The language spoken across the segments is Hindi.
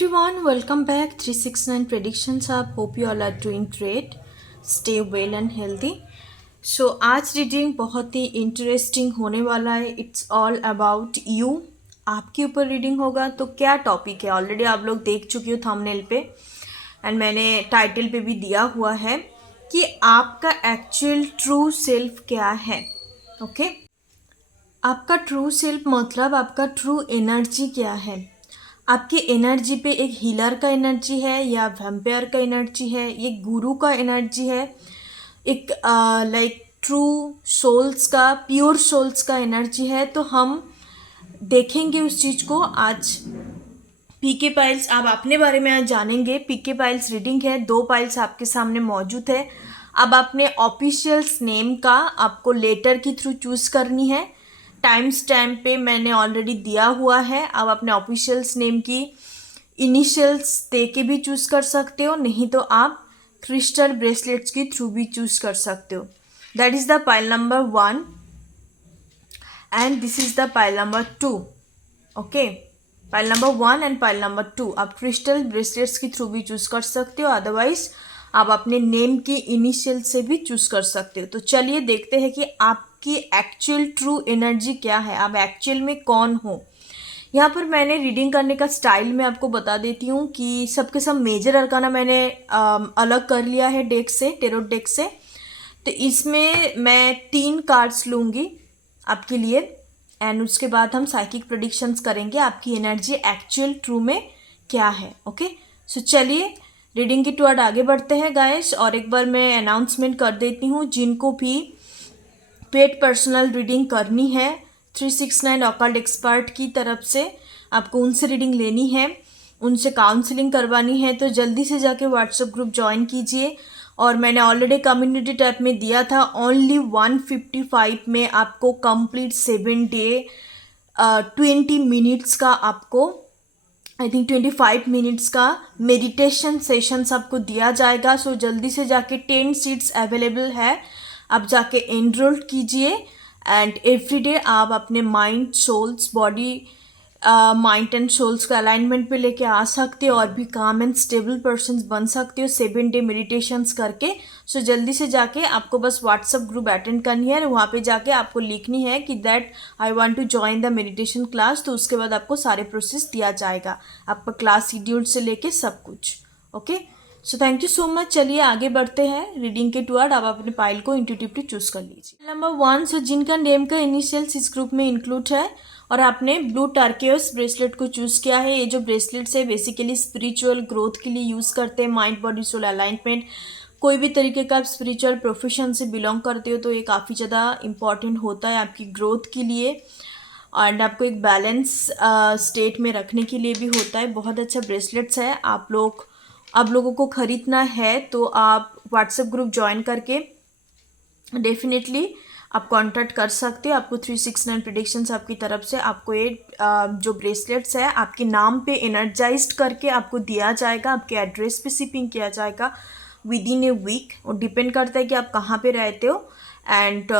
everyone, welcome back 369 predictions up. Hope you all are doing great. Stay well and healthy. So आज रीडिंग बहुत ही इंटरेस्टिंग होने वाला है. It's all about you. आपके ऊपर रीडिंग होगा. तो क्या टॉपिक है ऑलरेडी आप लोग देख चुके हो थंबनेल पे एंड मैंने टाइटल पे भी दिया हुआ है कि आपका एक्चुअल ट्रू सेल्फ क्या है. ओके आपका ट्रू सेल्फ मतलब आपका ट्रू एनर्जी क्या है. आपकी एनर्जी पे एक हीलर का एनर्जी है या वैम्पायर का एनर्जी है, एक गुरु का एनर्जी है, एक लाइक ट्रू सोल्स का, प्योर सोल्स का एनर्जी है. तो हम देखेंगे उस चीज़ को आज. पीके पाइल्स आप अपने बारे में आज जानेंगे. पीके पाइल्स रीडिंग है. 2 पाइल्स आपके सामने मौजूद है. अब अपने ऑफिशियल्स नेम का आपको लेटर के थ्रू चूज़ करनी है. टाइम स्टैम्प पे मैंने ऑलरेडी दिया हुआ है. आप अपने ऑफिशियल्स नेम की इनिशियल्स दे के भी चूज़ कर सकते हो, नहीं तो आप क्रिस्टल ब्रेसलेट्स के थ्रू भी चूज़ कर सकते हो. That is the pile number 1 and this is the pile number 2. Okay pile number 1 and pile number 2 आप क्रिस्टल ब्रेसलेट्स के थ्रू भी चूज़ कर सकते हो, अदरवाइज आप अपने नेम की इनिशियल से भी चूज़ कर सकते हो. तो चलिए देखते हैं कि आपकी एक्चुअल ट्रू एनर्जी क्या है, आप एक्चुअल में कौन हो. यहाँ पर मैंने रीडिंग करने का स्टाइल मैं आपको बता देती हूँ कि सबके सब मेजर अरकाना मैंने अलग कर लिया है डेक से, टेरोट डेक से. तो इसमें मैं 3 कार्ड्स लूँगी आपके लिए एंड उसके बाद हम साइकिक प्रेडिक्शंस करेंगे आपकी एनर्जी एक्चुअल ट्रू में क्या है. ओके सो चलिए रीडिंग की टुवर्ड आगे बढ़ते हैं गाइस. और एक बार मैं अनाउंसमेंट कर देती हूँ, जिनको भी पेड पर्सनल रीडिंग करनी है 369 ऑकल्ट एक्सपर्ट की तरफ से, आपको उनसे रीडिंग लेनी है, उनसे काउंसलिंग करवानी है, तो जल्दी से जाके व्हाट्सएप ग्रुप ज्वाइन कीजिए. और मैंने ऑलरेडी कम्युनिटी टैब में दिया था, ओनली 155 में आपको कंप्लीट 7 डे 20 मिनट्स का, आपको आई थिंक 25 मिनट्स का मेडिटेशन सेशंस आपको दिया जाएगा. सो जल्दी से जाके 10 सीट्स अवेलेबल है, आप जाके एनरोल कीजिए एंड एवरी डे आप अपने mind, souls, body, mind and souls का अलाइनमेंट पे लेके आ सकते हो और भी काम एंड स्टेबल पर्सन्स बन सकते हो 7 डे मेडिटेशंस करके. सो जल्दी से जाके आपको बस व्हाट्सएप ग्रुप अटेंड करनी है और वहाँ पे जाके आपको लिखनी है कि that I want to join the meditation class. तो उसके बाद आपको सारे प्रोसेस दिया जाएगा, आपका क्लास शेड्यूल से लेके सब कुछ. Okay so thank you so much. चलिए आगे बढ़ते हैं रीडिंग के टुवर्ड. आप अपने पाइल को इंट्यूटिवली चूज कर लीजिए. नंबर 1 सो जिनका नेम का इनिशियल्स इस ग्रुप में इंक्लूड है और आपने ब्लू टर्कियोस ब्रेसलेट को चूज़ किया है. ये जो ब्रेसलेट्स है बेसिकली स्पिरिचुअल ग्रोथ के लिए यूज़ करते हैं, माइंड बॉडी सोल अलाइनमेंट. कोई भी तरीके का आप स्पिरिचुअल प्रोफेशन से बिलोंग करते हो तो ये काफ़ी ज़्यादा इंपॉर्टेंट होता है आपकी ग्रोथ के लिए एंड आपको एक बैलेंस स्टेट में रखने के लिए भी होता है. बहुत अच्छा ब्रेसलेट्स है. आप लोगों को ख़रीदना है तो आप व्हाट्सएप ग्रुप ज्वाइन करके डेफिनेटली आप कांटेक्ट कर सकते हो. आपको 369 प्रेडिक्शंस आपकी तरफ से आपको ये जो ब्रेसलेट्स है आपके नाम पे एनर्जाइज्ड करके आपको दिया जाएगा, आपके एड्रेस पे शिपिंग किया जाएगा विद इन ए वीक. और डिपेंड करता है कि आप कहाँ पे रहते हो एंड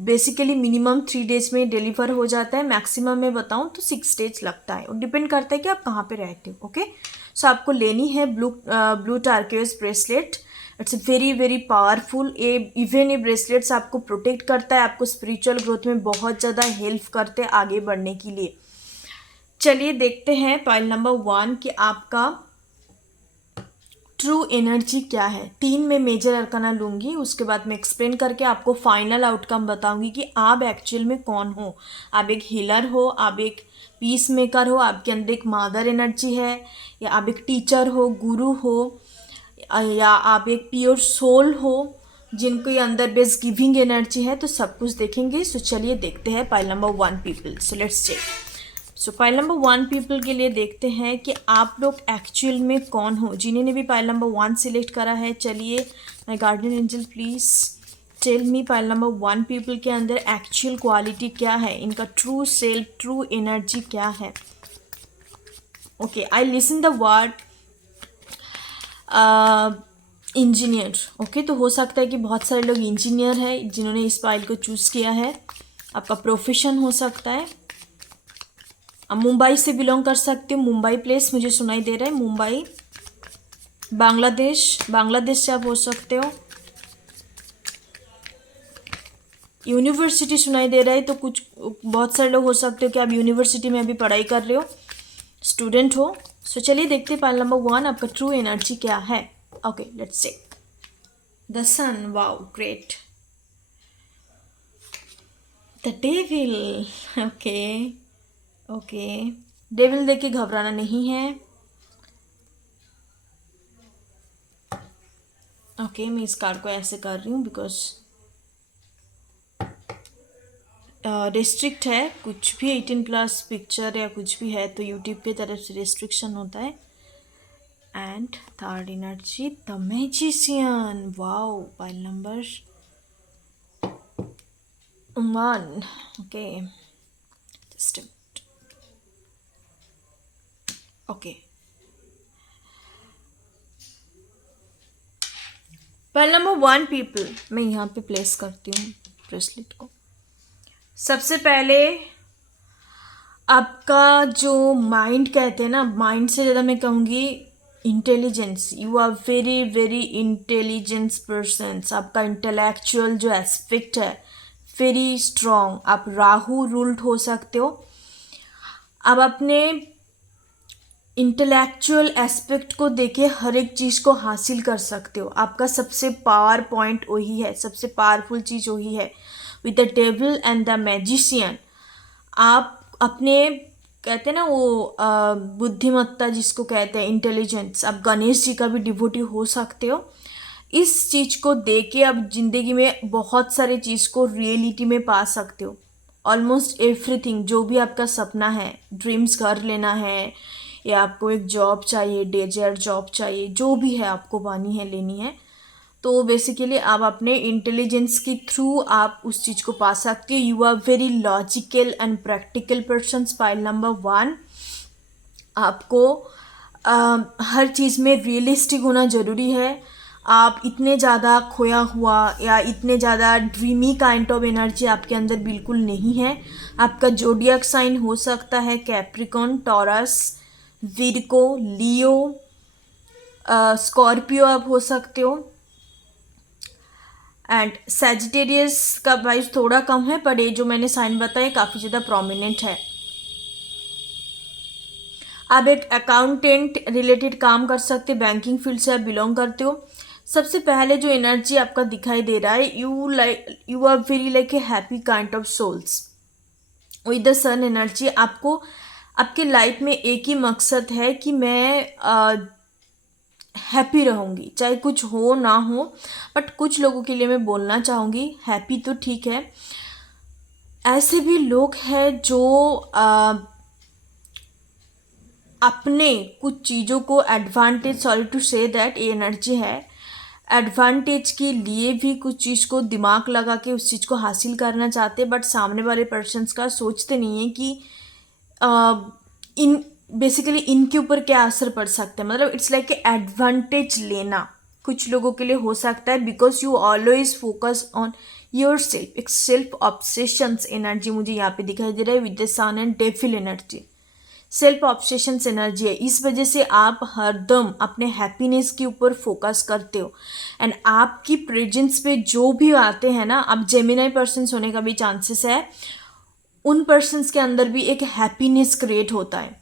बेसिकली मिनिमम 3 डेज में डिलीवर हो जाता है, मैक्सिमम मैं बताऊँ तो 6 डेज लगता है. और डिपेंड करता है कि आप कहाँ पे रहते हो. ओके सो आपको लेनी है blue turquoise bracelet. It's very very powerful. ये ब्रेसलेट्स आपको प्रोटेक्ट करता है, आपको स्पिरिचुअल ग्रोथ में बहुत ज़्यादा हेल्प करते हैं आगे बढ़ने के लिए. चलिए देखते हैं पाइल नंबर 1 कि आपका ट्रू एनर्जी क्या है. 3 में मेजर अरकाना लूँगी, उसके बाद मैं एक्सप्लेन करके आपको फाइनल आउटकम बताऊंगी कि आप एक्चुअल में कौन हो. आप एक हीलर हो, आप एक पीस मेकर हो, आपके अंदर एक मदर एनर्जी है, या आप एक टीचर हो, गुरु हो, या आप एक प्योर सोल हो जिनके अंदर बेस गिविंग एनर्जी है. तो सब कुछ देखेंगे. सो चलिए देखते हैं pile number 1 people. So let's check. So pile number 1 people के लिए देखते हैं कि आप लोग एक्चुअल में कौन हो. जिन्होंने भी पाइल नंबर 1 सिलेक्ट करा है, चलिए my guardian angel please tell me pile number 1 people के अंदर एक्चुअल क्वालिटी क्या है, इनका ट्रू सेल्फ, ट्रू एनर्जी क्या है. Okay I listen the word engineer. Okay तो हो सकता है कि बहुत सारे लोग इंजीनियर हैं जिन्होंने इस पाइल को चूज़ किया है. आपका प्रोफेशन हो सकता है, अब मुंबई से बिलोंग कर सकते हो, मुंबई प्लेस मुझे सुनाई दे रहा है, मुंबई। बांग्लादेश, बांग्लादेश से आप हो सकते हो। यूनिवर्सिटी सुनाई दे रहा है, तो कुछ बहुत सारे लोग हो सकते हो कि आप यूनिवर्सिटी में अभी पढ़ाई कर रहे हो, स्टूडेंट हो। सो चलिए देखते हैं पाइल नंबर 1 आपका ट्रू एनर्जी क्या है। Okay, let's say the sun, wow great. The devil, okay okay, devil देख के घबराना नहीं है। ओके, मैं इस कार्ड को ऐसे कर रही हूँ बिकॉज रिस्ट्रिक्ट है, कुछ भी 18+ पिक्चर या कुछ भी है तो यूट्यूब की तरफ से रिस्ट्रिक्शन होता है। And third energy the magician, wow, pile number 1। Okay, just okay, pile number 1 people, मैं यहाँ पे प्लेस करती हूँ ब्रेसलेट को। सबसे पहले आपका जो माइंड कहते हैं ना, माइंड से ज़्यादा मैं कहूँगी intelligence. You are very very intelligence persons. आपका इंटेलेक्चुअल जो एस्पेक्ट है वेरी स्ट्रॉन्ग। आप राहु रूल्ड हो सकते हो। आप अपने इंटेलेक्चुअल एस्पेक्ट को देके हर एक चीज़ को हासिल कर सकते हो। आपका सबसे पावर पॉइंट वही है, सबसे पावरफुल चीज़ वही है। With the devil and the magician आप अपने कहते हैं ना वो बुद्धिमत्ता जिसको कहते हैं, इंटेलिजेंस, आप गणेश जी का भी डिवोटी हो सकते हो। इस चीज़ को देख के आप ज़िंदगी में बहुत सारे चीज़ को रियलिटी में पा सकते हो। ऑलमोस्ट एवरीथिंग, जो भी आपका सपना है, ड्रीम्स घर लेना है या आपको एक जॉब चाहिए, डेजर्ट जॉब चाहिए, जो भी है आपको पानी है, लेनी है, तो बेसिकली आप अपने इंटेलिजेंस के थ्रू आप उस चीज़ को पा सकते हो। You are very logical and practical persons. Pile number 1, आपको हर चीज़ में रियलिस्टिक होना ज़रूरी है। आप इतने ज़्यादा खोया हुआ या इतने ज़्यादा ड्रीमी काइंड ऑफ एनर्जी आपके अंदर बिल्कुल नहीं है। आपका जोडियक साइन हो सकता है कैप्रिकॉन, टॉरस, विरको, लियो, स्कॉर्पियो आप हो सकते हो। एंड सैजिटेरियस का वाइज थोड़ा कम है, पर ये जो मैंने साइन बताया काफ़ी ज़्यादा प्रोमिनेंट है। आप एक अकाउंटेंट रिलेटेड काम कर सकते, बैंकिंग फील्ड से आप बिलोंग करते हो। सबसे पहले जो एनर्जी आपका दिखाई दे रहा है, you are very like a happy kind of souls. With the sun energy आपको आपके लाइफ में एक ही मकसद है कि मैं हैप्पी रहूँगी, चाहे कुछ हो ना हो। बट कुछ लोगों के लिए मैं बोलना चाहूँगी, हैप्पी तो ठीक है, ऐसे भी लोग हैं जो अपने कुछ चीज़ों को advantage, sorry to say that ये एनर्जी है, एडवांटेज के लिए भी कुछ चीज़ को दिमाग लगा के उस चीज़ को हासिल करना चाहते, बट सामने वाले पर्सन्स का सोचते नहीं है कि इन बेसिकली इनके ऊपर क्या असर पड़ सकता है। मतलब इट्स लाइक एडवांटेज लेना कुछ लोगों के लिए हो सकता है, because you always focus on your self. एक सेल्फ ऑब्सेशंस एनर्जी मुझे यहाँ पे दिखाई दे रहा है with the sun and devil energy. Self obsessions energy है, इस वजह से आप हरदम अपने हैप्पीनेस के ऊपर फोकस करते हो। एंड आपकी प्रेजेंस पे जो भी आते हैं ना, आप जेमिनाई पर्सन्स होने का भी चांसेस है, उन पर्सन्स के अंदर भी एक हैप्पीनेस क्रिएट होता है।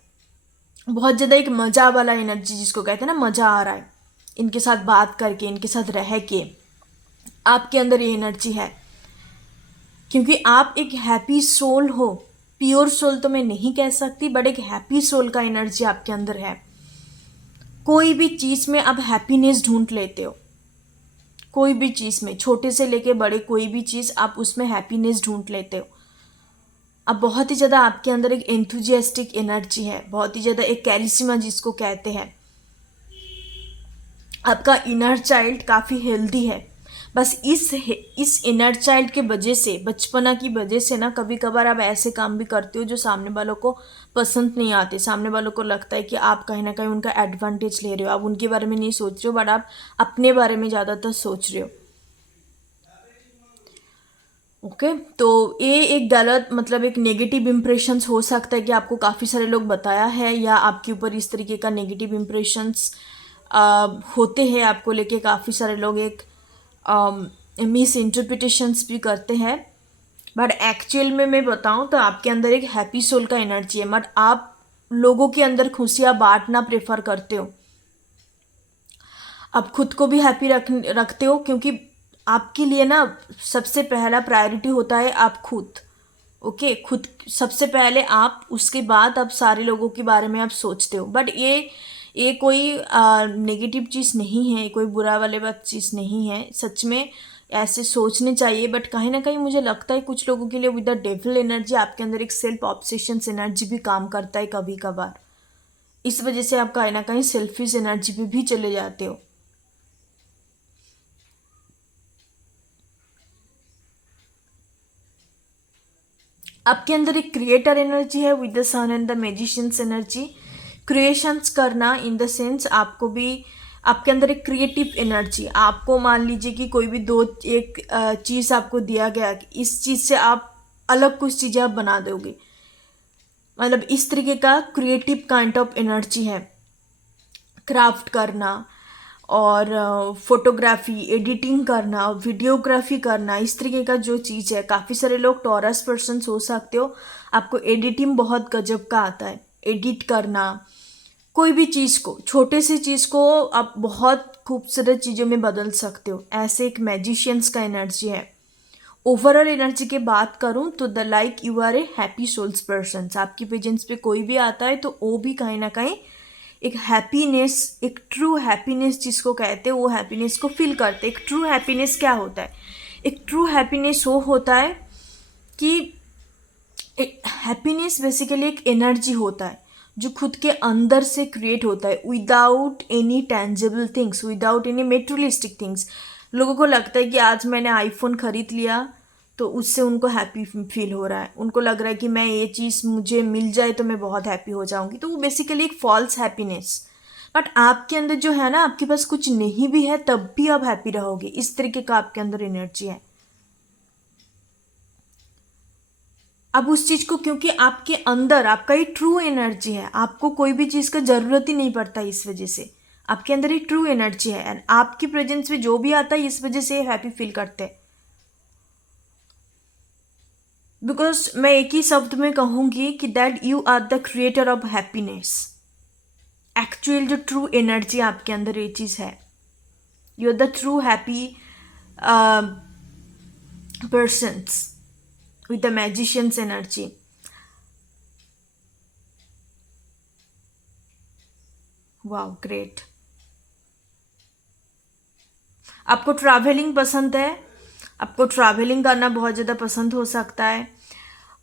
बहुत ज़्यादा एक मज़ा वाला एनर्जी जिसको कहते हैं ना, मज़ा आ रहा है इनके साथ बात करके, इनके साथ रह के, आपके अंदर ये एनर्जी है। क्योंकि आप एक हैप्पी सोल हो, प्योर सोल तो मैं नहीं कह सकती, बट एक हैप्पी सोल का एनर्जी आपके अंदर है। कोई भी चीज़ में आप हैप्पीनेस ढूंढ लेते हो, कोई भी चीज़ में, छोटे से लेके बड़े कोई भी चीज़ आप उसमें हैप्पीनेस ढूंढ लेते हो। अब बहुत ही ज़्यादा आपके अंदर एक एंथुजियास्टिक एनर्जी है, बहुत ही ज़्यादा एक कैरिस्मा जिसको कहते हैं। आपका इनर चाइल्ड काफ़ी हेल्दी है। बस इस इनर चाइल्ड के वजह से, बचपना की वजह से ना, कभी कभार आप ऐसे काम भी करते हो जो सामने वालों को पसंद नहीं आते। सामने वालों को लगता है कि आप कहीं ना कहीं उनका एडवांटेज ले रहे हो, आप उनके बारे में नहीं सोच रहे हो, बट आप अपने बारे में ज़्यादातर सोच रहे हो। ओके तो ये एक गलत मतलब एक नेगेटिव इम्प्रेशंस हो सकता है कि आपको काफ़ी सारे लोग बताया है या आपके ऊपर इस तरीके का नेगेटिव इम्प्रेशंस होते हैं, आपको लेके काफ़ी सारे लोग एक मिस इंटरप्रिटेशंस भी करते हैं। बट एक्चुअल में मैं बताऊं तो आपके अंदर एक हैप्पी सोल का एनर्जी है, बट आप लोगों के अंदर खुशियाँ बांटना प्रेफर करते हो, आप खुद को भी हैप्पी रखते हो, क्योंकि आपके लिए ना सबसे पहला प्रायोरिटी होता है आप खुद। ओके खुद सबसे पहले आप, उसके बाद आप सारे लोगों के बारे में आप सोचते हो। बट ये कोई नेगेटिव चीज़ नहीं है, कोई बुरा वाले बात चीज़ नहीं है, सच में ऐसे सोचने चाहिए। बट कहीं ना कहीं मुझे लगता है कुछ लोगों के लिए विद द डेविल एनर्जी आपके अंदर एक सेल्फ ऑब्सेशंस एनर्जी भी काम करता है कभी कभार, इस वजह से आप कहीं ना कहीं सेल्फिश एनर्जी पे भी चले जाते हो। आपके अंदर एक क्रिएटर एनर्जी है with the sun and the magicians energy. Creations करना इन द सेंस आपको भी, आपके अंदर एक क्रिएटिव एनर्जी, आपको मान लीजिए कि कोई भी दो एक चीज़ आपको दिया गया कि इस चीज़ से आप अलग कुछ चीज़ें आप बना दोगे, मतलब इस तरीके का क्रिएटिव काइंड ऑफ एनर्जी है। क्राफ्ट करना और फोटोग्राफी, एडिटिंग करना, वीडियोग्राफी करना, इस तरीके का जो चीज़ है। काफ़ी सारे लोग टॉरस पर्सन हो सकते हो, आपको एडिटिंग बहुत गजब का आता है। एडिट करना कोई भी चीज़ को, छोटे से चीज़ को आप बहुत खूबसूरत चीज़ों में बदल सकते हो, ऐसे एक मैजिशियंस का एनर्जी है। ओवरऑल एनर्जी की बात करूं तो the like you are a happy souls person, आपकी प्रेजेंस पे कोई भी आता है तो वो भी कहीं ना कहीं एक हैप्पीनेस, एक ट्रू हैप्पीनेस जिसको कहते हैं, वो हैप्पीनेस को फील करते हैं। एक ट्रू हैप्पीनेस क्या होता है? एक ट्रू हैप्पीनेस वो होता है कि हैप्पीनेस बेसिकली एक एनर्जी होता है जो खुद के अंदर से क्रिएट होता है without any tangible things, without any materialistic things. लोगों को लगता है कि आज मैंने आईफोन खरीद लिया तो उससे उनको हैप्पी फील हो रहा है, उनको लग रहा है कि मैं ये चीज़ मुझे मिल जाए तो मैं बहुत हैप्पी हो जाऊंगी, तो वो बेसिकली एक फॉल्स हैप्पीनेस। बट आपके अंदर जो है ना, आपके पास कुछ नहीं भी है तब भी आप हैप्पी रहोगे, इस तरीके का आपके अंदर एनर्जी है। अब उस चीज को, क्योंकि आपके अंदर आपका ये ट्रू एनर्जी है, आपको कोई भी चीज का जरूरत ही नहीं पड़ता, इस वजह से आपके अंदर एक ट्रू एनर्जी है एंड आपकी प्रेजेंस में जो भी आता है इस वजह से हैप्पी फील करते हैं। बिकॉज मैं एक ही शब्द में कहूंगी कि that you are the creator of happiness. Actual जो ट्रू एनर्जी आपके अंदर ये चीज है, you are the true happy persons with the magician's energy. Wow, great. आपको ट्रैवलिंग पसंद है, आपको ट्रैवलिंग करना बहुत ज़्यादा पसंद हो सकता है।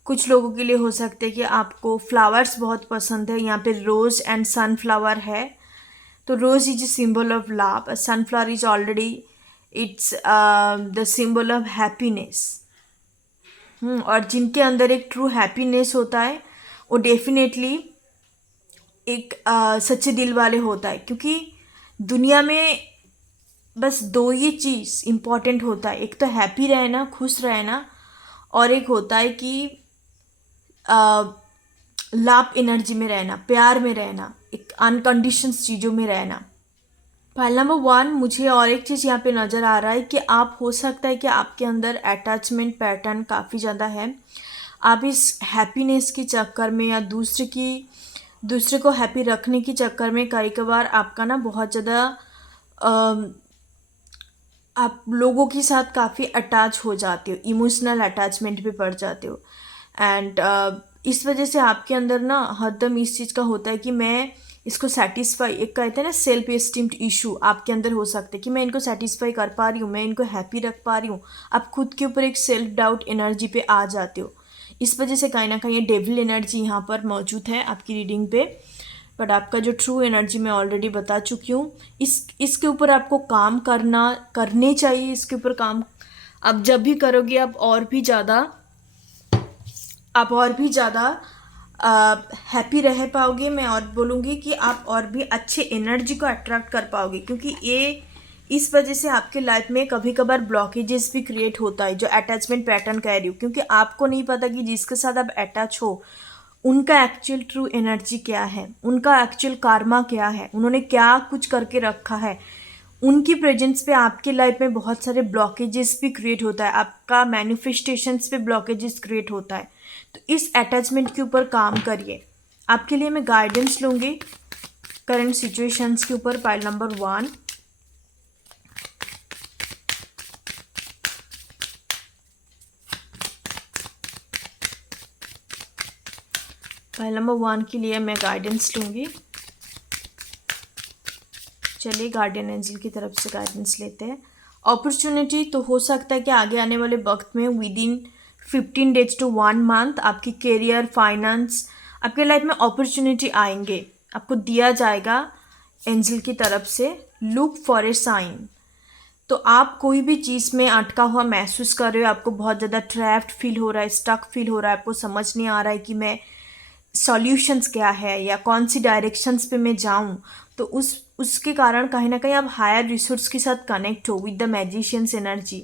कुछ लोगों के लिए हो सकता है कि आपको फ्लावर्स बहुत पसंद है, यहाँ पे रोज़ एंड सनफ्लावर है। तो rose is a symbol of love, sunflower is already it's the symbol of happiness. और जिनके अंदर एक ट्रू हैप्पीनेस होता है वो डेफिनेटली एक सच्चे दिल वाले होता है, क्योंकि दुनिया में बस दो ही चीज़ इम्पॉर्टेंट होता है, एक तो हैप्पी रहना, खुश रहना, और एक होता है कि लव एनर्जी में रहना, प्यार में रहना, एक अनकंडीशन चीज़ों में रहना। फाइल नंबर 1, मुझे और एक चीज़ यहाँ पे नज़र आ रहा है कि आप, हो सकता है कि आपके अंदर अटैचमेंट पैटर्न काफ़ी ज़्यादा है। आप इस हैप्पीनेस के चक्कर में या दूसरे को हैप्पी रखने के चक्कर में कई कबार आपका ना बहुत ज़्यादा आप लोगों के साथ काफ़ी अटैच हो जाते हो, इमोशनल अटैचमेंट पे पड़ जाते हो। एंड इस वजह से आपके अंदर ना हरदम इस चीज़ का होता है कि मैं इसको सेटिस्फाई, एक कहते हैं ना सेल्फ एस्टीम्ड इशू आपके अंदर हो सकते हैं कि मैं इनको सेटिस्फाई कर पा रही हूँ, मैं इनको हैप्पी रख पा रही हूँ। आप खुद के ऊपर एक सेल्फ डाउट एनर्जी पे आ जाते हो, इस वजह से कहीं ना कहीं डेविल एनर्जी यहाँ पर मौजूद है आपकी रीडिंग पे। बट आपका जो ट्रू एनर्जी मैं ऑलरेडी बता चुकी हूँ, इसके ऊपर आपको काम करने चाहिए। इसके ऊपर काम आप जब भी करोगे आप और भी ज़्यादा हैप्पी रह पाओगे। मैं और बोलूँगी कि आप और भी अच्छे एनर्जी को अट्रैक्ट कर पाओगे, क्योंकि इस वजह से आपके लाइफ में कभी कभार ब्लॉकेजेस भी क्रिएट होता है, जो अटैचमेंट पैटर्न कह रही हूँ, क्योंकि आपको नहीं पता कि जिसके साथ आप अटैच हो उनका एक्चुअल ट्रू एनर्जी क्या है, उनका एक्चुअल कार्मा क्या है, उन्होंने क्या कुछ करके रखा है। उनकी प्रेजेंस पे आपके लाइफ में बहुत सारे ब्लॉकेजेस भी क्रिएट होता है, आपका मैनिफेस्टेशंस पे ब्लॉकेजेस क्रिएट होता है। तो इस अटैचमेंट के ऊपर काम करिए। आपके लिए मैं गाइडेंस लूँगी करंट सिचुएशंस के ऊपर। पाइल नंबर 1, पाइल नंबर 1 के लिए मैं गाइडेंस लूँगी। चलिए गार्डियन एंजल की तरफ से गाइडेंस लेते हैं। अपॉर्चुनिटी तो हो सकता है कि आगे आने वाले वक्त में with in 15 days to 1 month आपकी करियर, फाइनेंस, आपके लाइफ में अपॉर्चुनिटी आएंगे, आपको दिया जाएगा एंजल की तरफ से। Look for a sign. तो आप कोई भी चीज़ में अटका हुआ महसूस कर रहे हो, आपको बहुत ज़्यादा ट्रैप्ड फील हो रहा है, स्टक फील हो रहा है, आपको समझ नहीं आ रहा है कि मैं सॉल्यूशंस क्या है या कौन सी डायरेक्शंस पे मैं जाऊं, तो उसके कारण कहीं ना कहीं आप हायर रिसोर्स के साथ कनेक्ट हो विद द मैजिशियंस एनर्जी।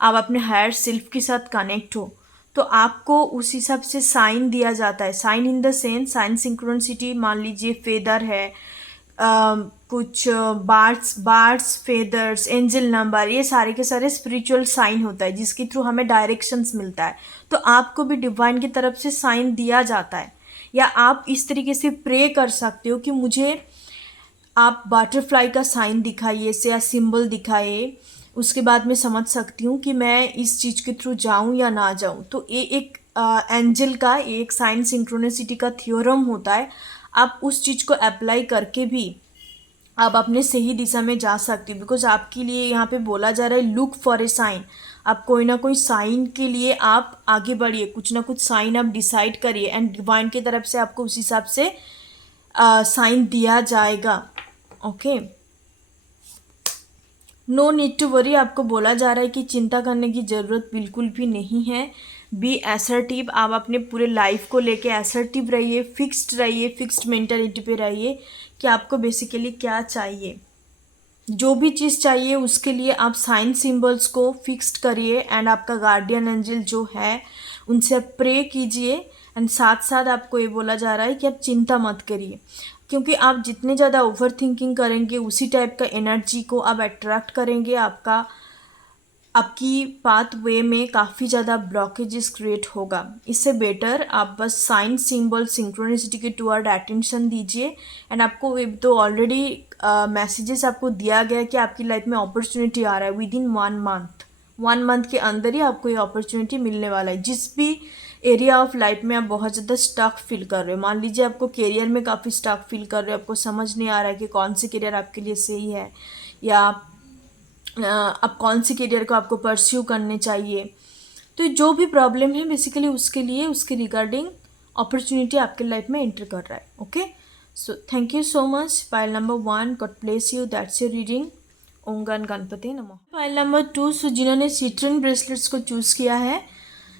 आप अपने हायर सेल्फ के साथ कनेक्ट हो, तो आपको उस हिसाब से साइन दिया जाता है। Sign in the sense, sign synchronicity, मान लीजिए फेदर है, कुछ बार्ड्स फेदर्स, एंजल नंबर, ये सारे के सारे स्पिरिचुअल साइन होता है जिसके थ्रू हमें डायरेक्शंस मिलता है। तो आपको भी डिवाइन की तरफ से साइन दिया जाता है। या आप इस तरीके से प्रे कर सकते हो कि मुझे आप बटरफ्लाई का साइन दिखाइए से या सिंबल दिखाइए, उसके बाद मैं समझ सकती हूँ कि मैं इस चीज़ के थ्रू जाऊँ या ना जाऊँ। तो ये एक एंजल का एक साइन सिंक्रोनिसिटी का थ्योरम होता है। आप उस चीज़ को अप्लाई करके भी आप अपने सही दिशा में जा सकती हो, बिकॉज आपके लिए यहाँ पे बोला जा रहा है लुक फॉर ए साइन। आप कोई ना कोई साइन के लिए आप आगे बढ़िए, कुछ ना कुछ साइन आप डिसाइड करिए एंड डिवाइन की तरफ से आपको उस हिसाब से साइन दिया जाएगा। Okay, no need to worry. आपको बोला जा रहा है कि चिंता करने की ज़रूरत बिल्कुल भी नहीं है। Be assertive. आप अपने पूरे लाइफ को लेके एसर्टिव रहिए, फिक्स्ड मेंटालिटी पे रहिए कि आपको बेसिकली क्या चाहिए। जो भी चीज़ चाहिए उसके लिए आप साइन सिंबल्स को फिक्स्ड करिए एंड आपका गार्डियन एंजल जो है उनसे आप प्रे कीजिए। एंड साथ साथ आपको ये बोला जा रहा है कि आप चिंता मत करिए, क्योंकि आप जितने ज़्यादा ओवर थिंकिंग करेंगे उसी टाइप का एनर्जी को आप अट्रैक्ट करेंगे। आपकी पाथ वे में काफ़ी ज़्यादा ब्लॉकेजेस क्रिएट होगा। इससे बेटर आप बस साइन सिंबल सिंक्रोनिसिटी के टुवर्ड अटेंशन दीजिए। एंड आपको तो ऑलरेडी मैसेजेस आपको दिया गया कि आपकी लाइफ में अपॉर्चुनिटी आ रहा है विद इन 1 मंथ के अंदर ही आपको ये अपॉर्चुनिटी मिलने वाला है। जिस भी एरिया ऑफ लाइफ में आप बहुत ज़्यादा स्टक फील कर रहे हो, मान लीजिए आपको करियर में काफ़ी स्टक फील कर रहे हो, आपको समझ नहीं आ रहा है कि कौन सी करियर आपके लिए सही है या अब कौन सी करियर को आपको परस्यू करने चाहिए। तो जो भी प्रॉब्लम है बेसिकली उसके लिए उसके रिगार्डिंग अपॉर्चुनिटी आपके लाइफ में एंटर कर रहा है। Okay, so thank you so much. Pile number 1, god bless you, that's your reading. Om गण गणपति नमः। पाइल नंबर 2, सो जिन्होंने सिट्रन ब्रेसलेट्स को चूज़ किया है,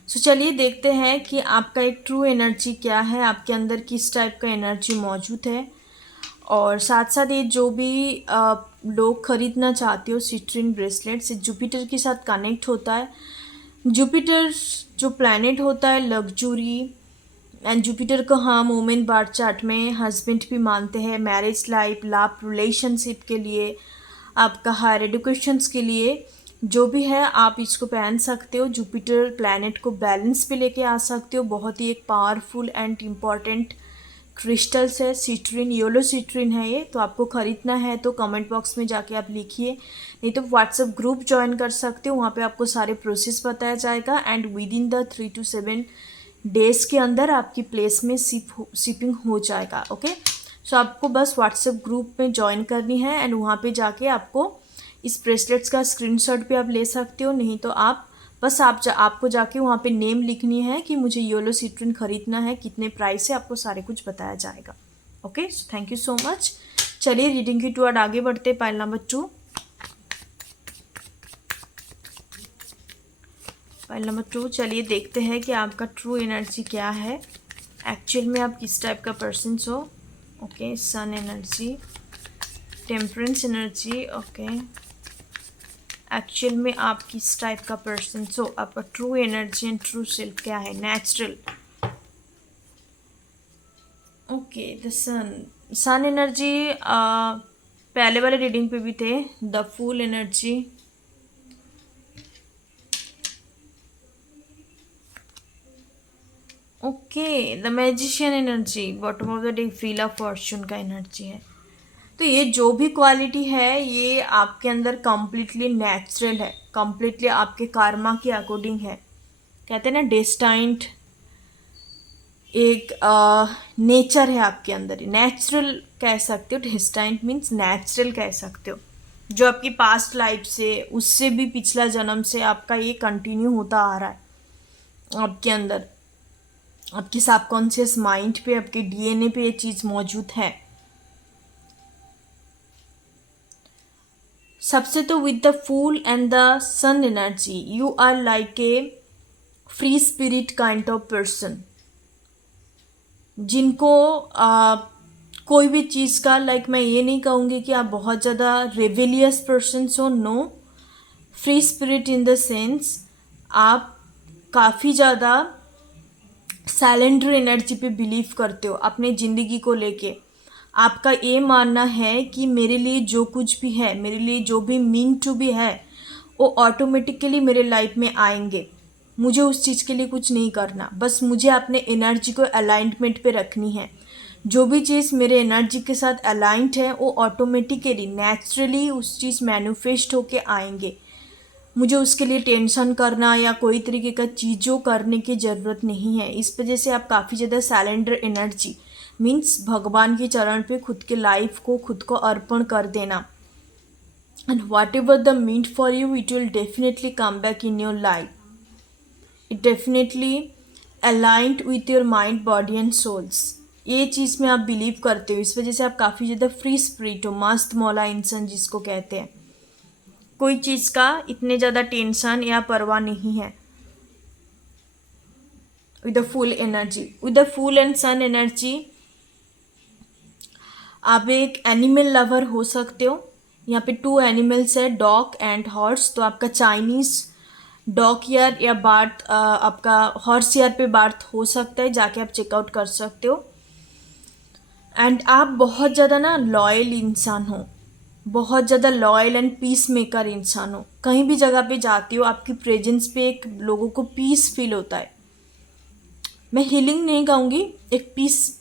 सो चलिए देखते हैं कि आपका एक ट्रू एनर्जी क्या है, आपके अंदर किस टाइप का एनर्जी मौजूद है। और साथ साथ ये जो भी लोग ख़रीदना चाहते हो सिट्रिन ब्रेसलेट, से जुपिटर के साथ कनेक्ट होता है। जुपिटर जो प्लैनेट होता है लग्जरी, एंड जुपिटर को हम वुमेन बर्थ चार्ट में हस्बैंड भी मानते हैं, मैरिज लाइफ, लव रिलेशनशिप के लिए, आपका हायर एजुकेशंस के लिए जो भी है आप इसको पहन सकते हो। जुपिटर प्लैनेट को बैलेंस पे लेके आ सकते हो। बहुत ही एक पावरफुल एंड इम्पॉर्टेंट क्रिस्टल्स है सिट्रिन, येलो सिट्रिन है ये। तो आपको ख़रीदना है तो कमेंट बॉक्स में जाके आप लिखिए, नहीं तो व्हाट्सएप ग्रुप ज्वाइन कर सकते हो, वहाँ पे आपको सारे प्रोसेस बताया जाएगा। And with in the 3 to 7 days के अंदर आपकी प्लेस में शिपिंग हो जाएगा। ओके, सो आपको बस व्हाट्सएप ग्रुप में ज्वाइन करनी है एंड वहाँ पे जाके आपको इस ब्रेसलेट्स का स्क्रीनशॉट भी आप ले सकते हो, नहीं तो आप बस आपको जाके वहाँ पे नेम लिखनी है कि मुझे येलो सिट्रिन ख़रीदना है, कितने प्राइस है, आपको सारे कुछ बताया जाएगा। Okay, so thank you so much. चलिए रीडिंग की टुवर्ड आगे बढ़ते। पाइल नंबर 2, पाइल नंबर 2, चलिए देखते हैं कि आपका ट्रू एनर्जी क्या है, एक्चुअल में आप किस टाइप का पर्सन हो। Okay, sun energy, temperance energy, okay, actual में आप किस टाइप का पर्सन। सो आपका true energy and true self क्या है। Natural. Okay, the sun. Sun energy पहले वाले रीडिंग पे भी थे। The fool energy, okay, the magician energy, bottom of the day, wheel of fortune का एनर्जी है। तो ये जो भी क्वालिटी है ये आपके अंदर कम्प्लीटली नेचुरल है, कम्प्लीटली आपके कर्मा के अकॉर्डिंग है। कहते हैं ना डेस्टाइंड, एक नेचर है आपके अंदर, नेचुरल कह सकते हो। डेस्टाइंड मीन्स नेचुरल कह सकते हो, जो आपकी पास्ट लाइफ से, उससे भी पिछला जन्म से आपका ये कंटिन्यू होता आ रहा है आपके अंदर। आपके सबकॉन्शियस माइंड पे, आपके डीएनए पे ये चीज़ मौजूद है। सबसे तो with the fool and the sun energy you are like a free spirit kind of person, जिनको कोई भी चीज़ का मैं ये नहीं कहूँगी कि आप बहुत ज़्यादा रेवेलियस पर्सन हो। No, free spirit in the sense आप काफ़ी ज़्यादा सैलेंडर एनर्जी पे बिलीव करते हो अपने ज़िंदगी को लेके। आपका ये मानना है कि मेरे लिए जो कुछ भी है, मेरे लिए जो भी मीन टू भी है, वो ऑटोमेटिकली मेरे लाइफ में आएंगे। मुझे उस चीज़ के लिए कुछ नहीं करना, बस मुझे अपने एनर्जी को अलाइनमेंट पे रखनी है। जो भी चीज़ मेरे एनर्जी के साथ अलाइंड है वो ऑटोमेटिकली नेचुरली उस चीज़ मैनिफेस्ट होके आएंगे। मुझे उसके लिए टेंशन करना या कोई तरीके का चीज़ों करने की ज़रूरत नहीं है। इस वजह से आप काफ़ी ज़्यादा सैलेंडर एनर्जी मीन्स भगवान के चरण पे खुद के लाइफ को, खुद को अर्पण कर देना। And whatever the meant for you, it will definitely come back in your life. It definitely aligned with your mind, body and souls. ये चीज़ में आप बिलीव करते हो, इस वजह से आप काफ़ी ज़्यादा फ्री स्पिरिट हो, मस्त मौला इंसान जिसको कहते हैं। कोई चीज़ का इतने ज़्यादा टेंशन या परवाह नहीं है। With the fool energy, with the fool and sun energy आप एक एनिमल लवर हो सकते हो। यहाँ पे 2 एनिमल्स है, डॉग एंड हॉर्स। तो आपका चाइनीज़ डॉग ईयर या बार्थ, आपका हॉर्स ईयर पे बार्थ हो सकता है, जाके आप चेकआउट कर सकते हो। एंड आप बहुत ज़्यादा ना लॉयल इंसान हो, बहुत ज़्यादा लॉयल एंड पीस मेकर इंसान हो। कहीं भी जगह पे जाती हो आपकी प्रेजेंस पे एक लोगों को पीस फील होता है। मैं हीलिंग नहीं कहूँगी, एक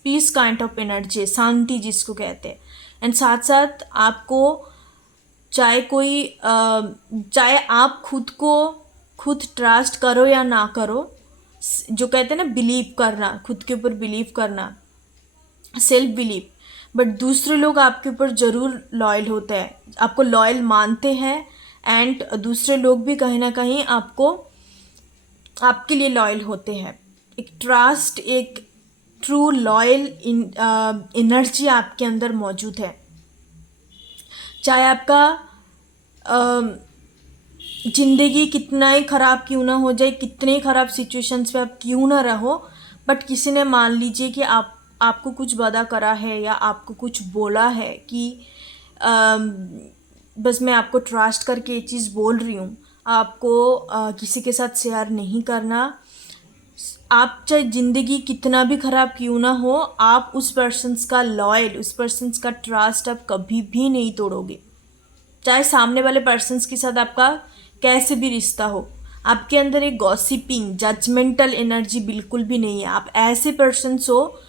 पीस काइंड ऑफ एनर्जी, शांति जिसको कहते हैं। एंड साथ साथ आपको चाहे आप खुद ट्रस्ट करो या ना करो, जो कहते हैं ना बिलीव करना, खुद के ऊपर बिलीव करना, सेल्फ बिलीव, बट दूसरे लोग आपके ऊपर ज़रूर लॉयल होते हैं, आपको लॉयल मानते हैं। एंड दूसरे लोग भी कहीं ना कहीं आपके लिए लॉयल होते हैं। एक ट्रस्ट, एक ट्रू लॉयल एनर्जी आपके अंदर मौजूद है। चाहे आपका ज़िंदगी कितना ही ख़राब क्यों ना हो जाए, कितने ही ख़राब सिचुएशंस पे आप क्यों ना रहो, बट किसी ने मान लीजिए कि आपको कुछ वादा करा है या आपको कुछ बोला है कि बस मैं आपको ट्रस्ट करके ये चीज़ बोल रही हूँ, आपको किसी के साथ शेयर नहीं करना। आप चाहे ज़िंदगी कितना भी ख़राब क्यों ना हो, आप उस पर्सन्स का लॉयल, उस पर्सन्स का ट्रस्ट आप कभी भी नहीं तोड़ोगे। चाहे सामने वाले पर्सन्स के साथ आपका कैसे भी रिश्ता हो, आपके अंदर एक गॉसिपिंग, जजमेंटल एनर्जी बिल्कुल भी नहीं है। आप ऐसे पर्सन्स हो,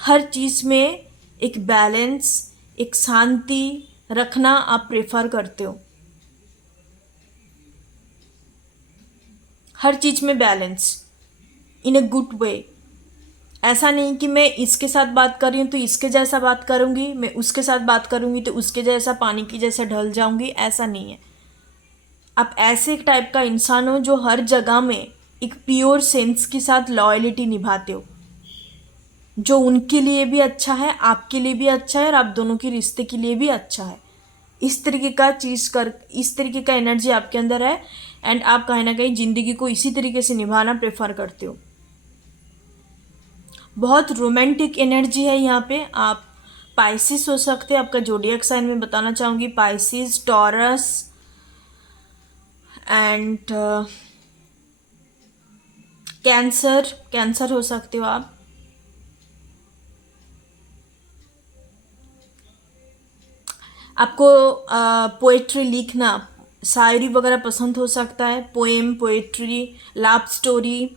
हर चीज़ में एक बैलेंस, एक शांति रखना आप प्रेफर करते हो। हर चीज़ में balance in a good way. ऐसा नहीं कि मैं इसके साथ बात कर रही हूँ तो इसके जैसा बात करूँगी, मैं उसके साथ बात करूँगी तो उसके जैसा, पानी की जैसा ढल जाऊँगी, ऐसा नहीं है। आप ऐसे एक टाइप का इंसान हो जो हर जगह में एक प्योर सेंस के साथ लॉयलिटी निभाते हो, जो उनके लिए भी अच्छा है, आपके लिए भी अच्छा है और आप दोनों के रिश्ते के लिए भी अच्छा है। इस तरीके का एनर्जी आपके अंदर है। एंड आप कहीं ना कहीं ज़िंदगी को इसी तरीके से निभाना प्रेफर करते हो। बहुत रोमांटिक एनर्जी है यहाँ पे। आप पाइसिस हो सकते हैं, आपका जोडियक साइन में बताना चाहूँगी, Pisces, taurus, and cancer, cancer हो सकते हो आप। आपको पोएट्री लिखना, शायरी वगैरह पसंद हो सकता है, पोएम, पोएट्री, लव स्टोरी,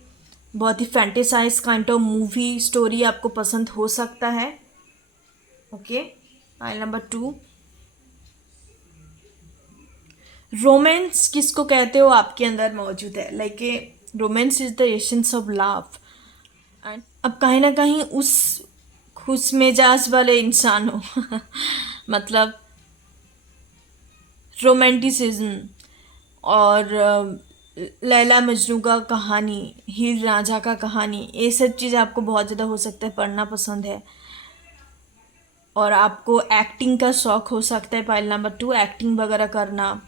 बहुत ही fantasize kind of movie story आपको पसंद हो सकता है। ओके, फाइल नंबर 2, रोमांस किसको कहते हो आपके अंदर मौजूद है, like a romance is the essence of love. And अब कहीं ना कहीं उस खुश मिजाज वाले इंसान हो मतलब रोमांटिसिज्म और लैला मजनू का कहानी, हीर रांझा का कहानी, ये सब चीज़ आपको बहुत ज़्यादा हो सकता है पढ़ना पसंद है। और आपको एक्टिंग का शौक हो सकता है, फाइल नंबर 2, एक्टिंग वगैरह करना,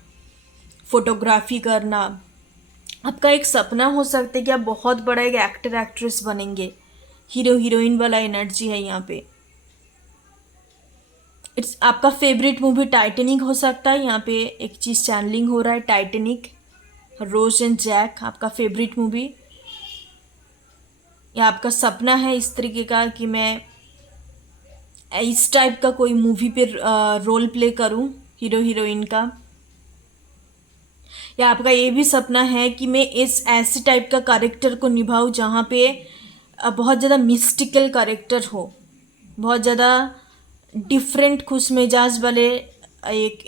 फोटोग्राफी करना। आपका एक सपना हो सकता है कि आप बहुत बड़ा एक एक्टर एक्ट्रेस बनेंगे, हीरो हीरोइन वाला एनर्जी है यहाँ पे। इट्स आपका फेवरेट मूवी टाइटैनिक हो सकता है, यहाँ पे एक चीज़ चैनलिंग हो रहा है, टाइटैनिक, रोज एंड जैक आपका फेवरेट मूवी। या आपका सपना है इस तरीके का कि मैं इस टाइप का कोई मूवी पे रोल प्ले करूं, हीरो हीरोइन का। या आपका ये भी सपना है कि मैं इस ऐसे टाइप का कैरेक्टर को निभाऊं जहाँ पे बहुत ज़्यादा मिस्टिकल कैरेक्टर हो, बहुत ज़्यादा डिफरेंट खुश मिजाज वाले। एक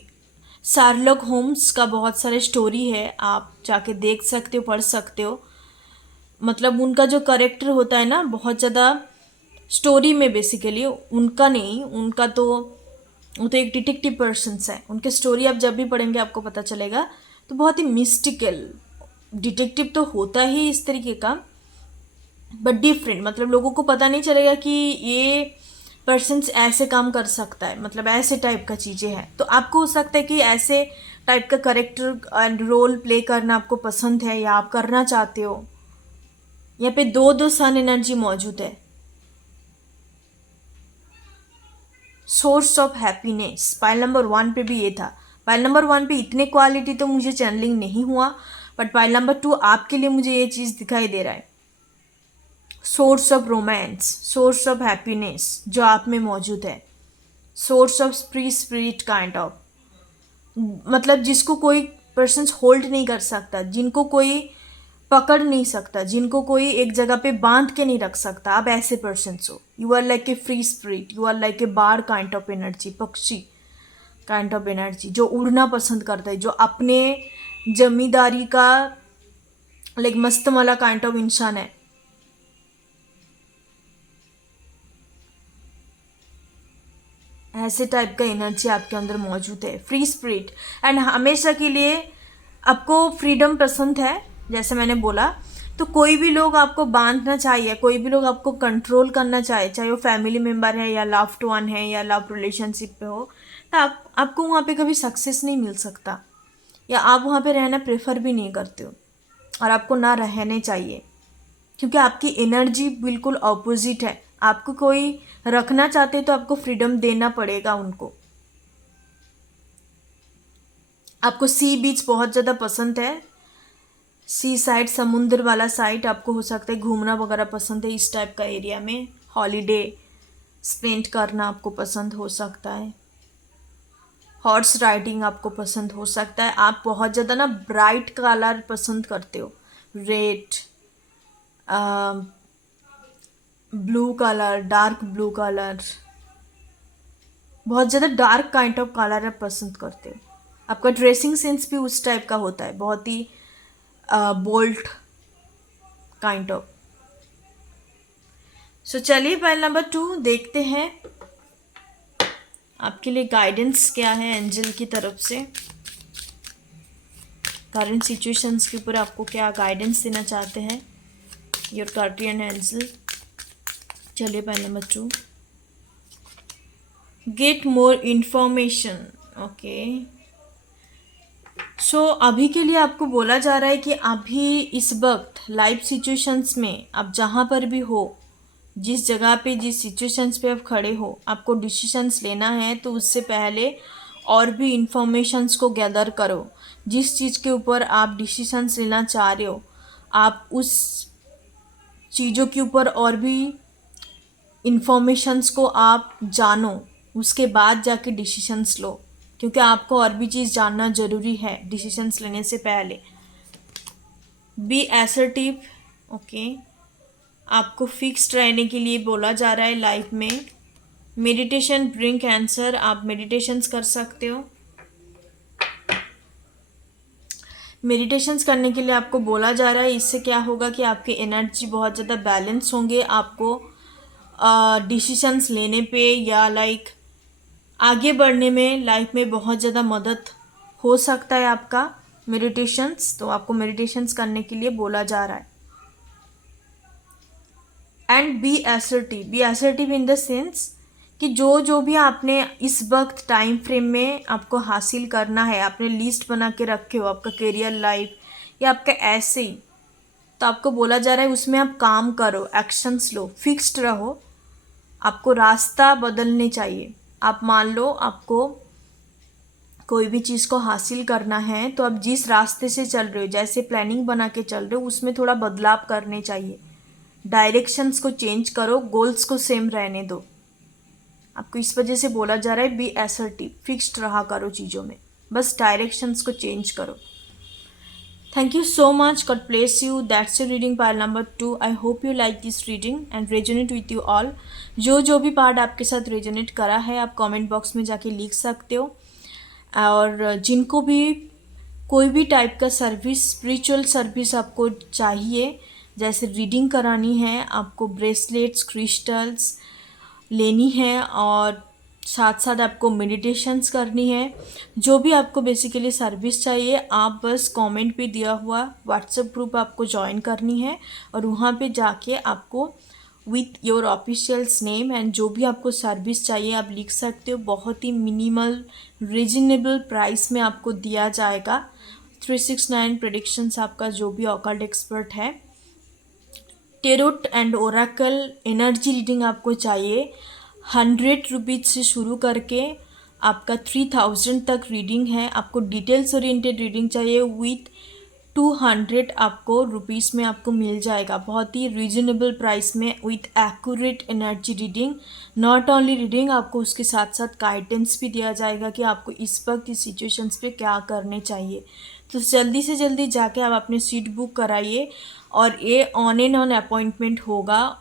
शार्लक होम्स का बहुत सारे स्टोरी है, आप जाके देख सकते हो, पढ़ सकते हो। मतलब उनका जो करेक्टर होता है ना, बहुत ज़्यादा स्टोरी में बेसिकली उनका नहीं, उनका तो वो तो एक डिटेक्टिव पर्सन्स है, उनके स्टोरी आप जब भी पढ़ेंगे आपको पता चलेगा। तो बहुत ही मिस्टिकल, डिटेक्टिव तो होता ही इस तरीके का, बट डिफरेंट, मतलब लोगों को पता नहीं चलेगा कि ये पर्सन्स ऐसे काम कर सकता है, मतलब ऐसे टाइप का चीज़ें हैं। तो आपको हो सकता है कि ऐसे टाइप का करेक्टर एंड रोल प्ले करना आपको पसंद है या आप करना चाहते हो। यहाँ पे दो दो सन एनर्जी मौजूद है। Source of happiness, pile number 1 पे भी ये था। पाइल नंबर 1 पे इतने क्वालिटी तो मुझे चैनलिंग नहीं हुआ, बट पाइल नंबर 2 आपके लिए मुझे ये चीज़ दिखाई दे रहा है। Source of romance, source of happiness जो आप में मौजूद है, source of spirit kind of, मतलब जिसको कोई पर्सन होल्ड नहीं कर सकता, जिनको कोई पकड़ नहीं सकता, जिनको कोई एक जगह पे बांध के नहीं रख सकता, आप ऐसे पर्सन हो। You are like a free spirit, you are like a bird kind of energy, पक्षी काइंड ऑफ एनर्जी जो उड़ना पसंद करता है, जो अपने जमींदारी का लाइक मस्त वाला काइंड ऑफ इंसान है। ऐसे टाइप का एनर्जी आपके अंदर मौजूद है, फ्री स्पिरिट। एंड हमेशा के लिए आपको फ्रीडम पसंद है, जैसे मैंने बोला। तो कोई भी लोग आपको बांधना चाहिए, कोई भी लोग आपको कंट्रोल करना चाहे, चाहे वो फैमिली मेम्बर है या लव्ड वन है या लव रिलेशनशिप पे हो, तो आपको वहाँ पे कभी सक्सेस नहीं मिल सकता, या आप वहाँ पे रहना प्रेफर भी नहीं करते हो, और आपको ना रहने चाहिए, क्योंकि आपकी एनर्जी बिल्कुल ऑपोजिट है। आपको कोई रखना चाहते तो आपको फ्रीडम देना पड़ेगा उनको। आपको सी बीच बहुत ज़्यादा पसंद है, सी साइड, समुद्र वाला साइड आपको हो सकता है घूमना वगैरह पसंद है, इस टाइप का एरिया में हॉलीडे स्पेंड करना आपको पसंद हो सकता है। हॉर्स राइडिंग आपको पसंद हो सकता है। आप बहुत ज़्यादा ना ब्राइट कलर पसंद करते हो, red, blue colour, dark blue colour, बहुत ज़्यादा डार्क काइंड ऑफ कलर आप पसंद करते हो। आपका ड्रेसिंग सेंस भी उस टाइप का होता है, बहुत ही बोल्ड काइंड ऑफ। सो चलिए फाइल नंबर 2 देखते हैं आपके लिए गाइडेंस क्या है एंजल की तरफ से, करंट सिचुएशंस के ऊपर आपको क्या गाइडेंस देना चाहते हैं योर गार्डियन एंजल। चलिए file number 2, get more information. Okay, so अभी के लिए आपको बोला जा रहा है कि अभी इस वक्त लाइफ सिचुएशंस में आप जहाँ पर भी हो, जिस जगह पे, जिस सिचुएशंस पे आप खड़े हो, आपको डिसीशंस लेना है तो उससे पहले और भी इंफॉर्मेशंस को गैदर करो। जिस चीज़ के ऊपर आप डिसीजंस लेना चाह रहे हो, आप उस चीज़ों के ऊपर और भी इंफॉर्मेशंस को आप जानो, उसके बाद जाके डिसीजंस लो, क्योंकि आपको और भी चीज़ जानना ज़रूरी है डिसीजंस लेने से पहले। बी एसर्टिव, ओके, आपको फिक्स्ड रहने के लिए बोला जा रहा है लाइफ में। मेडिटेशन ब्रिंग आंसर, आप मेडिटेशंस कर सकते हो। मेडिटेशंस करने के लिए आपको बोला जा रहा है, इससे क्या होगा कि आपके एनर्जी बहुत ज़्यादा बैलेंस होंगे, आपको डिसीशंस लेने पे या लाइक आगे बढ़ने में लाइफ में बहुत ज़्यादा मदद हो सकता है आपका मेडिटेशंस। तो आपको मेडिटेशंस करने के लिए बोला जा रहा है। And be assertive in the sense कि जो भी आपने इस वक्त टाइम फ्रेम में आपको हासिल करना है, आपने लिस्ट बना के रखे हो, आपका करियर लाइफ या आपका ऐसे ही, तो आपको बोला जा रहा है उसमें आप काम करो, एक्शंस लो, फिक्स्ड रहो। आपको रास्ता बदलने चाहिए। आप मान लो आपको कोई भी चीज़ को हासिल करना है, तो आप जिस रास्ते से चल रहे हो, जैसे प्लानिंग बना के चल रहे हो, उसमें थोड़ा बदलाव करने चाहिए। डायरेक्शंस को चेंज करो, गोल्स को सेम रहने दो। आपको इस वजह से बोला जा रहा है बी असर्टिव, फिक्स्ड रहा करो चीज़ों में, बस डायरेक्शंस को चेंज करो। Thank you so much. God bless you. That's your reading pile number 2. I hope you like this reading and resonate with you all. जो भी पार्ट आपके साथ रेजोनेट करा है आप कमेंट बॉक्स में जाके लिख सकते हो। और जिनको भी कोई भी टाइप का सर्विस, स्पिरिचुअल सर्विस आपको चाहिए, जैसे रीडिंग करानी है, आपको ब्रेसलेट्स, क्रिस्टल्स लेनी है और साथ साथ आपको मेडिटेशंस करनी है, जो भी आपको बेसिकली सर्विस चाहिए, आप बस कमेंट पे दिया हुआ व्हाट्सएप ग्रुप आपको ज्वाइन करनी है और वहाँ पे जाके आपको with your officials name and जो भी आपको सर्विस चाहिए आप लिख सकते हो। बहुत ही मिनिमल रीजनेबल प्राइस में आपको दिया जाएगा। 369 प्रेडिक्शंस आपका जो भी ऑकल्ट एक्सपर्ट है। Tarot and Oracle energy reading आपको चाहिए, 100 रुपीज़ से शुरू करके आपका 3000 तक रीडिंग है। आपको डिटेल्स ओरिएंटेड रीडिंग चाहिए विथ 200 आपको रुपीज़ में आपको मिल जाएगा, बहुत ही रीजनेबल प्राइस में with accurate energy reading. Not only reading, आपको उसके साथ साथ गाइडेंस भी दिया जाएगा कि आपको इस वक्त इस सिचुएशंस पे क्या करने चाहिए। तो जल्दी से जल्दी जाके आप अपने सीट बुक कराइए और ये ऑन एंड ऑन अपॉइंटमेंट होगा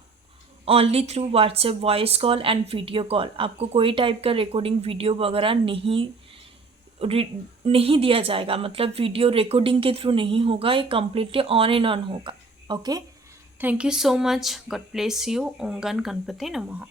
only through WhatsApp voice call and video call. आपको कोई टाइप का रिकॉर्डिंग वीडियो वगैरह नहीं दिया जाएगा, मतलब वीडियो रिकॉर्डिंग के थ्रू नहीं होगा, ये कम्प्लीटली ऑन एंड ऑन होगा। Okay, thank you so much, god bless you. Om गण गणपति नमः।